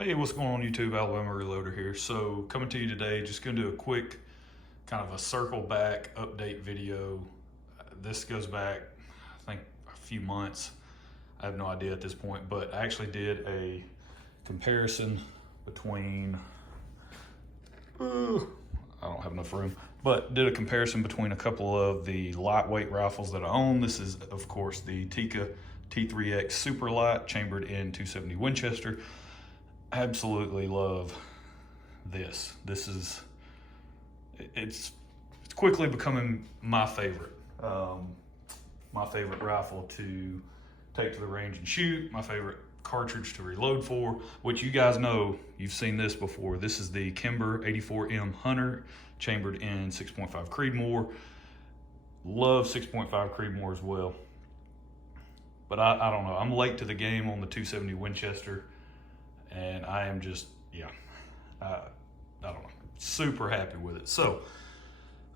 Hey, what's going on YouTube? Alabama Reloader here. So coming to you today, just gonna do a quick kind of a circle back update video. This goes back, I think, a few months. I have no idea at this point, but I actually did a comparison between, I don't have enough room, but did a comparison between a couple of the lightweight rifles that I own. This is, of course, the Tikka T3X Superlite chambered in 270 Winchester. Absolutely love this. It's quickly becoming my favorite rifle to take to the range and shoot, my favorite cartridge to reload for, which you guys know, you've seen this before. This is the Kimber 84M Hunter, chambered in 6.5 Creedmoor. Love 6.5 Creedmoor as well. But I don't know, I'm late to the game on the 270 Winchester. And I am just, I don't know, super happy with it. So,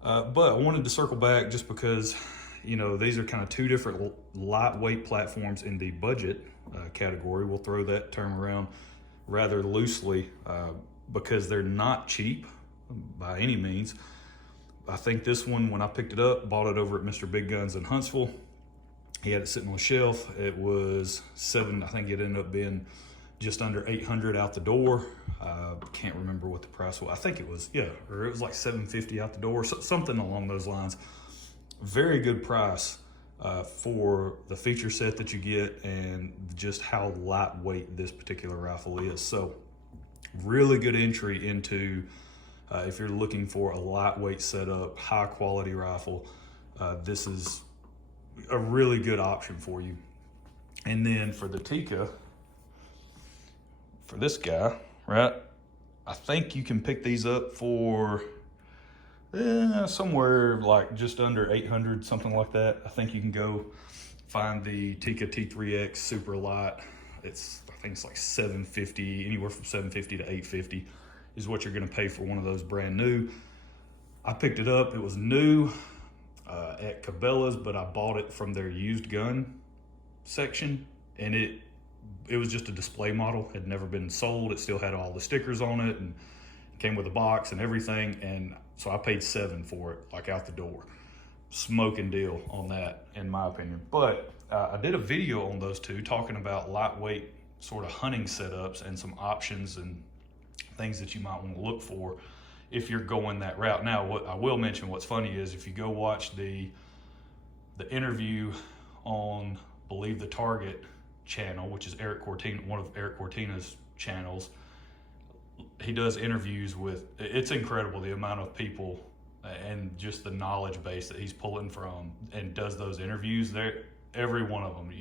but I wanted to circle back just because, these are kind of two different lightweight platforms in the budget category. We'll throw that term around rather loosely because they're not cheap by any means. I think this one, when I picked it up, bought it over at Mr. Big Guns in Huntsville. He had it sitting on the shelf. It was I think it ended up being just under 800 out the door. Can't remember what the price was. I think it was, or it was like 750 out the door, something along those lines. Very good price for the feature set that you get and just how lightweight this particular rifle is. So really good entry into, if you're looking for a lightweight setup, high quality rifle, this is a really good option for you. And then for the Tikka, for this guy, right, I think you can pick these up for somewhere like just under 800, something like that. I think you can go find the Tikka T3X Superlite. I think it's like 750, anywhere from 750 to 850 is what you're gonna pay for one of those brand new. I picked it up, it was new at Cabela's, but I bought it from their used gun section, and it was just a display model, had never been sold. It still had all the stickers on it and came with a box and everything. And so I paid $7 for it, like out the door. Smoking deal on that, in my opinion. But I did a video on those two talking about lightweight sort of hunting setups and some options and things that you might want to look for if you're going that route. Now, what I will mention, what's funny is if you go watch the interview on Believe the Target channel, which is Eric Cortina, one of Eric Cortina's channels, he does interviews with, it's incredible the amount of people and just the knowledge base that he's pulling from and does those interviews. Every one of them,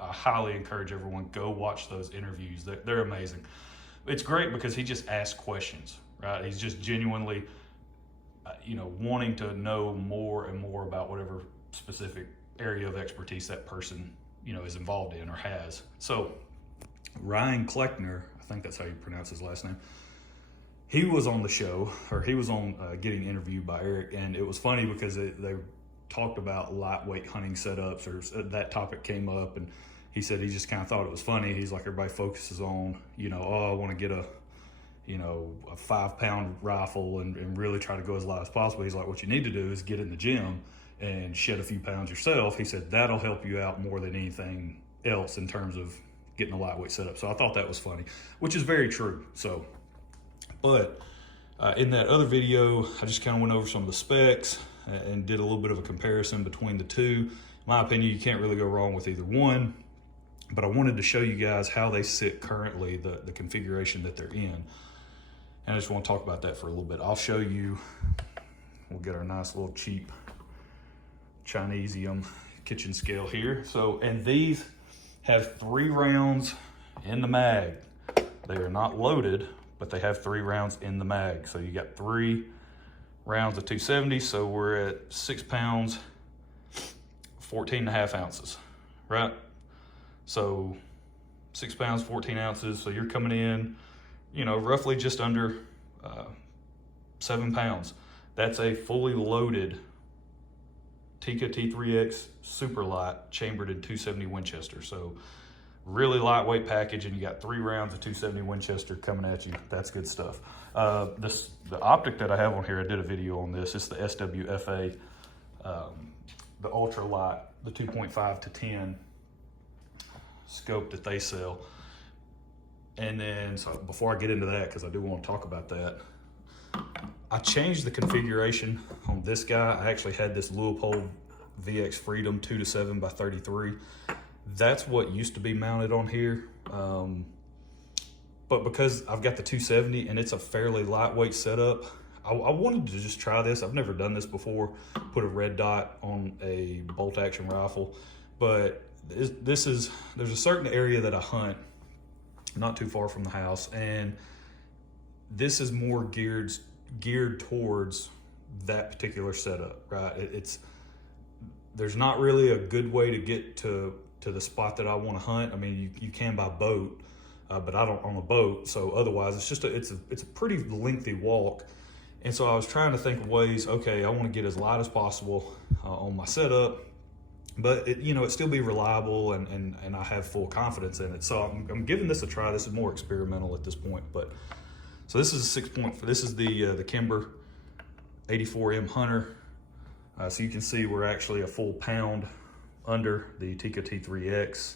I highly encourage everyone, go watch those interviews. They're amazing. It's great because he just asks questions, right? He's just genuinely wanting to know more and more about whatever specific area of expertise that person is involved in or has. So Ryan Kleckner, I think that's how you pronounce his last name, he was on the show, or he was on getting interviewed by Eric, and it was funny because they talked about lightweight hunting setups, or that topic came up, and he said he just kind of thought it was funny. He's like, everybody focuses on, I want to get a 5-pound rifle and really try to go as light as possible. He's like, what you need to do is get in the gym and shed a few pounds yourself. He said that'll help you out more than anything else in terms of getting a lightweight setup. So I thought that was funny, which is very true. So, but in that other video, I just kind of went over some of the specs and did a little bit of a comparison between the two. In my opinion, you can't really go wrong with either one, but I wanted to show you guys how they sit currently, the configuration that they're in. And I just want to talk about that for a little bit. I'll show you, we'll get our nice little cheap Chinesium kitchen scale here. So, and these have 3 rounds in the mag. They are not loaded, but they have 3 rounds in the mag. So you got 3 rounds of 270. So we're at 6 pounds, 14.5 ounces, right? So 6 pounds, 14 ounces. So you're coming in, roughly just under 7 pounds. That's a fully loaded Tikka T3X Superlite chambered in 270 Winchester. So really lightweight package, and you got 3 rounds of 270 Winchester coming at you. That's good stuff. The optic that I have on here, I did a video on this. It's the SWFA, the ultra light, the 2.5 to 10 scope that they sell. And then, so before I get into that, because I do want to talk about that, I changed the configuration on this guy. I actually had this Leupold VX Freedom 2 to 7 by 33. That's what used to be mounted on here. But because I've got the 270 and it's a fairly lightweight setup, I wanted to just try this. I've never done this before, put a red dot on a bolt action rifle. But there's a certain area that I hunt not too far from the house, and this is more geared towards that particular setup, right? There's not really a good way to get to the spot that I want to hunt. I mean, you can by boat, but I don't own a boat, so otherwise it's a pretty lengthy walk. And so I was trying to think of ways. Okay, I want to get as light as possible on my setup, but it still be reliable, and I have full confidence in it. So I'm giving this a try. This is more experimental at this point, but so this is a 6-point. This is the Kimber 84M Hunter. So you can see we're actually a full pound under the Tikka T3X.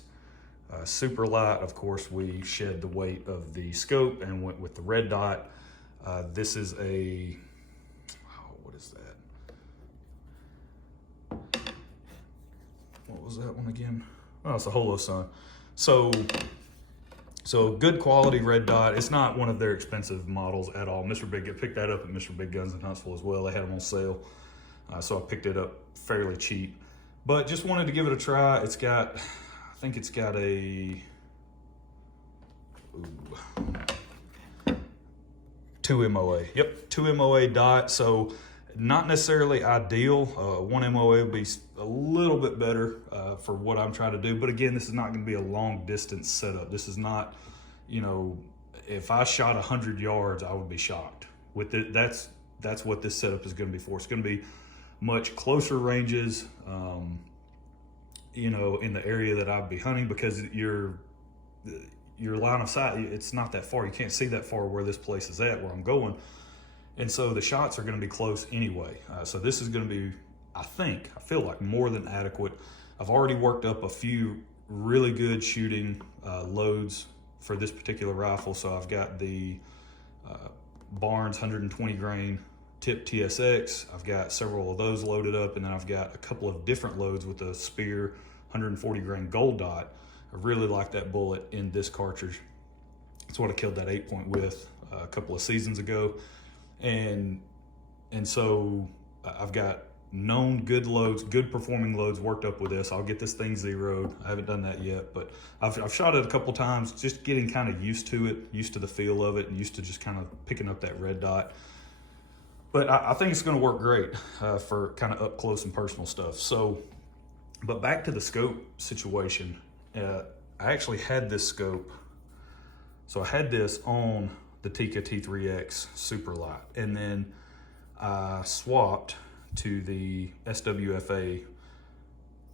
Superlite, of course, we shed the weight of the scope and went with the red dot. This is a, what is that? What was that one again? Oh, it's a Holo Sun. So good quality red dot. It's not one of their expensive models at all. Mr. Big picked that up at Mr. Big Guns in Huntsville as well. They had them on sale. So I picked it up fairly cheap, but just wanted to give it a try. I think it's got a 2 MOA. Yep, 2 MOA dot. So not necessarily ideal. 1 MOA would be a little bit better for what I'm trying to do. But again, this is not going to be a long distance setup. This is not, if I shot 100 yards, I would be shocked. With it, that's what this setup is going to be for. It's going to be much closer ranges, in the area that I'd be hunting, because your line of sight, it's not that far. You can't see that far where this place is at, where I'm going. And so the shots are going to be close anyway. So this is going to be, I feel like more than adequate. I've already worked up a few really good shooting loads for this particular rifle. So I've got the Barnes 120 grain tip TSX. I've got several of those loaded up, and then I've got a couple of different loads with a Spear 140 grain gold dot. I really like that bullet in this cartridge. It's what I killed that 8-point with a couple of seasons ago. And so I've got known good loads, good performing loads worked up with this. I'll get this thing zeroed. I haven't done that yet, but I've shot it a couple times, just getting kind of used to it, used to the feel of it, and used to just kind of picking up that red dot. But I think it's going to work great for kind of up close and personal stuff. So, but back to the scope situation. I actually had this scope. So I had this on the Tikka T3X Superlite, and then I swapped to the SWFA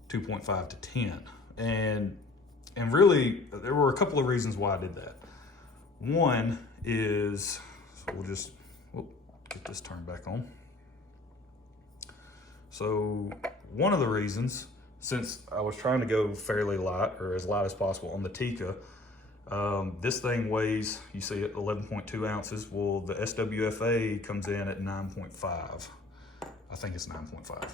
2.5 to 10. And really, there were a couple of reasons why I did that. One is, so we'll just get this turned back on. So one of the reasons, since I was trying to go fairly light, or as light as possible on the Tikka, this thing weighs, you see it, 11.2 ounces. Well, the SWFA comes in at 9.5. I think it's 9.5.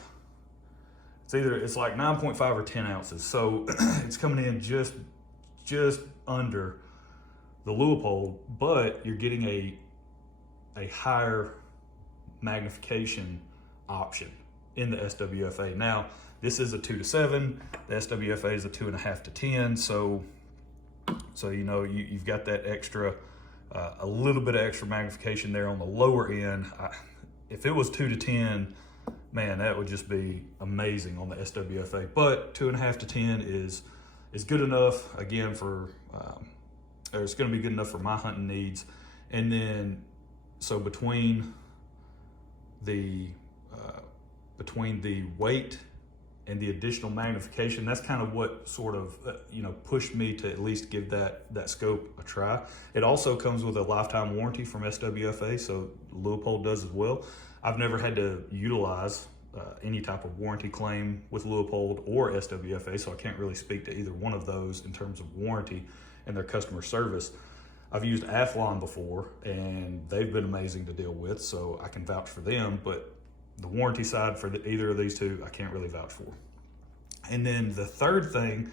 It's like 9.5 or 10 ounces. So it's coming in just under the Leupold, but you're getting a higher magnification option in the SWFA. Now, this is a 2 to 7. The SWFA is a 2.5 to 10. So you've got that extra, a little bit of extra magnification there on the lower end. If it was 2 to 10, man, that would just be amazing on the SWFA. But 2.5 to 10 is good enough, again, or it's going to be good enough for my hunting needs. And then, so between the weight and the additional magnification, that's kind of what sort of pushed me to at least give that scope a try. It also comes with a lifetime warranty from SWFA, so Leupold does as well. I've never had to utilize any type of warranty claim with Leupold or SWFA, so I can't really speak to either one of those in terms of warranty and their customer service. I've used Athlon before, and they've been amazing to deal with, so I can vouch for them, but the warranty side for either of these two, I can't really vouch for. And then the third thing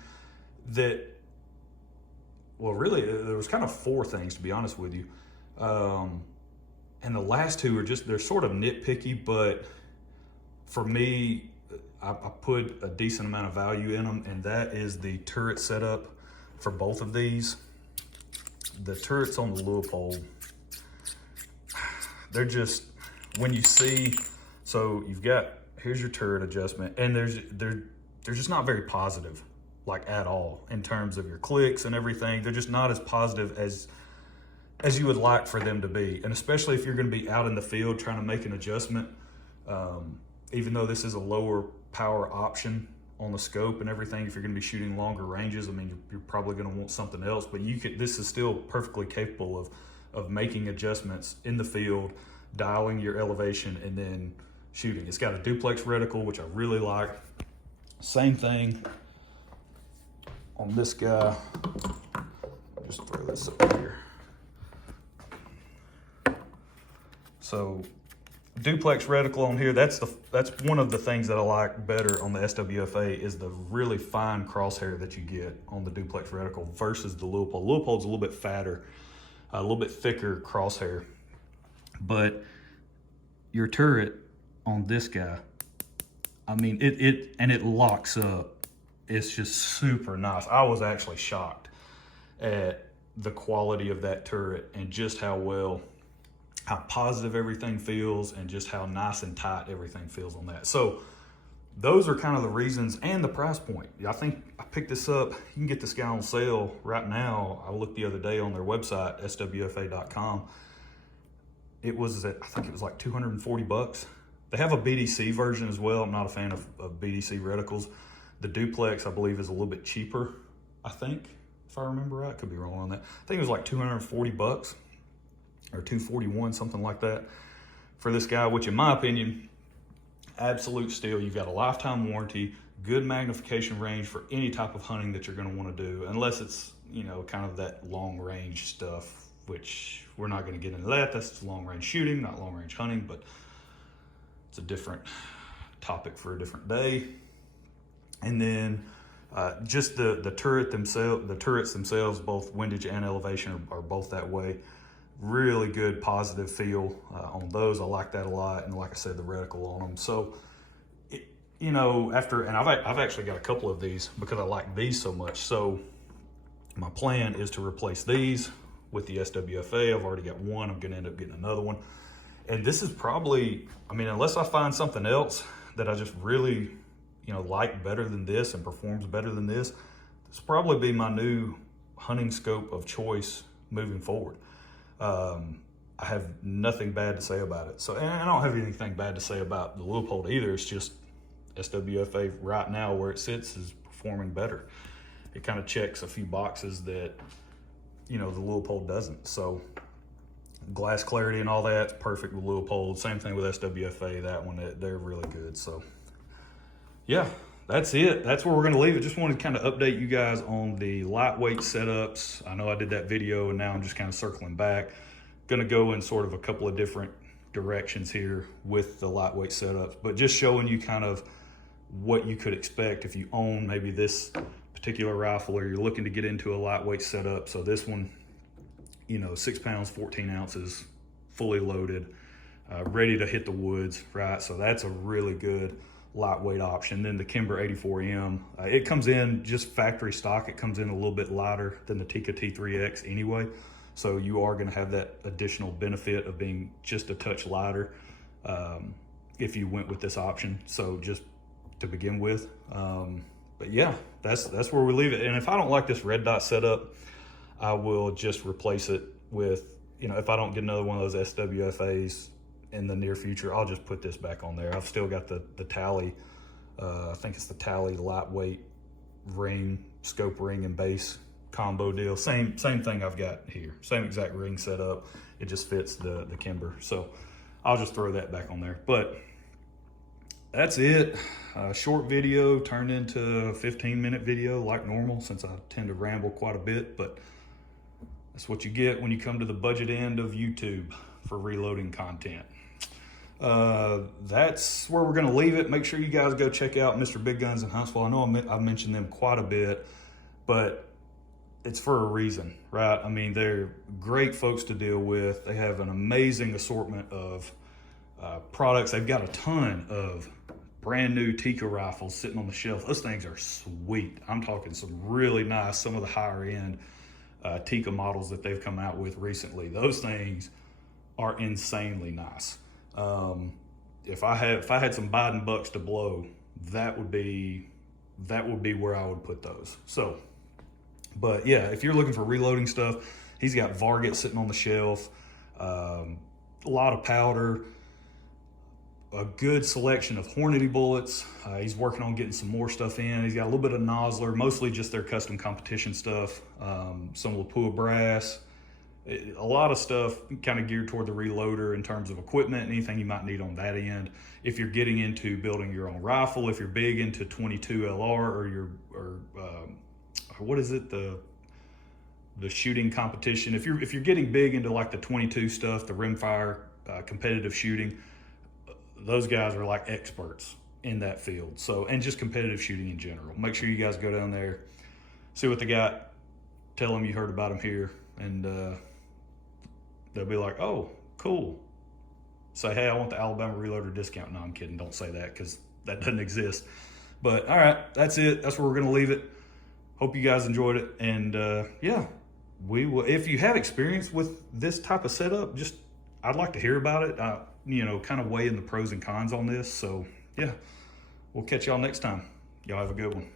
that, well, really, there was kind of four things, to be honest with you. And the last two are just, they're sort of nitpicky, but for me, I put a decent amount of value in them, and that is the turret setup for both of these. The turrets on the Leupold, they're just, when you see, so you've got, here's your turret adjustment, and they're just not very positive, like at all, in terms of your clicks and everything. They're just not as positive as you would like for them to be. And especially if you're gonna be out in the field trying to make an adjustment, even though this is a lower power option on the scope and everything, if you're gonna be shooting longer ranges, I mean, you're probably gonna want something else, but this is still perfectly capable of making adjustments in the field, dialing your elevation, and then shooting. It's got a duplex reticle, which I really like. Same thing on this guy. Just throw this up here. So duplex reticle on here, that's one of the things that I like better on the SWFA is the really fine crosshair that you get on the duplex reticle versus the Leupold. Leupold's a little bit fatter, a little bit thicker crosshair, but your turret on this guy, I mean, it locks up. It's just super nice. I was actually shocked at the quality of that turret and just how positive everything feels and just how nice and tight everything feels on that. So those are kind of the reasons, and the price point. I think I picked this up. You can get this guy on sale right now. I looked the other day on their website, swfa.com. It was I think it was like 240 bucks. They have a BDC version as well. I'm not a fan of BDC reticles. The duplex, I believe, is a little bit cheaper, I think, if I remember right. Could be wrong on that. I think it was like 240 bucks or 241, something like that for this guy, which in my opinion, absolute steal. You've got a lifetime warranty, good magnification range for any type of hunting that you're gonna wanna do, unless it's, kind of that long range stuff, which we're not gonna get into that. That's long range shooting, not long range hunting, but it's a different topic for a different day. And then just the turrets themselves, both windage and elevation are both that way. Really good positive feel on those. I like that a lot. And like I said, the reticle on them. So, and I've actually got a couple of these because I like these so much. So my plan is to replace these with the SWFA. I've already got one. I'm gonna end up getting another one. And this is probably, unless I find something else that I just really, like better than this and performs better than this will probably be my new hunting scope of choice moving forward. I have nothing bad to say about it. So, and I don't have anything bad to say about the Leupold either. It's just SWFA right now where it sits is performing better. It kind of checks a few boxes that, the Leupold doesn't. So glass clarity and all that's perfect with Leupold. Same thing with SWFA, that one, they're really good. So yeah, that's it. That's where we're gonna leave it. Just wanted to kind of update you guys on the lightweight setups. I know I did that video and now I'm just kind of circling back. Gonna go in sort of a couple of different directions here with the lightweight setups, but just showing you kind of what you could expect if you own maybe this particular rifle or you're looking to get into a lightweight setup. So this one, 6 pounds, 14 ounces, fully loaded, ready to hit the woods, right? So that's a really good lightweight option. Then the Kimber 84M, it comes in just factory stock. It comes in a little bit lighter than the Tikka T3X anyway. So you are gonna have that additional benefit of being just a touch lighter if you went with this option. So just to begin with. But yeah, that's where we leave it. And if I don't like this red dot setup, I will just replace it with, if I don't get another one of those SWFAs in the near future, I'll just put this back on there. I've still got the Tally I think it's the Tally lightweight ring, scope ring and base combo deal. Same thing I've got here. Same exact ring setup. It just fits the Kimber. So I'll just throw that back on there. But that's it. Short video turned into a 15-minute video like normal, since I tend to ramble quite a bit, but that's what you get when you come to the budget end of YouTube for reloading content. That's where we're gonna leave it. Make sure you guys go check out Mr. Big Guns in Huntsville. I know I've mentioned them quite a bit, but it's for a reason, right? I mean, they're great folks to deal with. They have an amazing assortment of products. They've got a ton of brand new Tikka rifles sitting on the shelf. Those things are sweet. I'm talking some really nice, some of the higher end Tikka models that they've come out with recently. Those things are insanely nice. If I had some Biden bucks to blow, that would be where I would put those. So, but yeah, if you're looking for reloading stuff, he's got vargets sitting on the shelf, a lot of powder, a good selection of Hornady bullets. He's working on getting some more stuff in. He's got a little bit of Nosler, mostly just their custom competition stuff, some Lapua brass, a lot of stuff kind of geared toward the reloader in terms of equipment and anything you might need on that end. If you're getting into building your own rifle, if you're big into 22 LR or what is it, the shooting competition, if you're getting big into like the 22 stuff, the rimfire competitive shooting, those guys are like experts in that field. So, and just competitive shooting in general. Make sure you guys go down there, see what they got, tell them you heard about them here, and they'll be like, oh, cool. Say, hey, I want the Alabama Reloader discount. No, I'm kidding. Don't say that, because that doesn't exist. But all right, that's it. That's where we're going to leave it. Hope you guys enjoyed it. And yeah, we will. If you have experience with this type of setup, I'd like to hear about it. You know, kind of weighing the pros and cons on this. So yeah, we'll catch y'all next time. Y'all have a good one.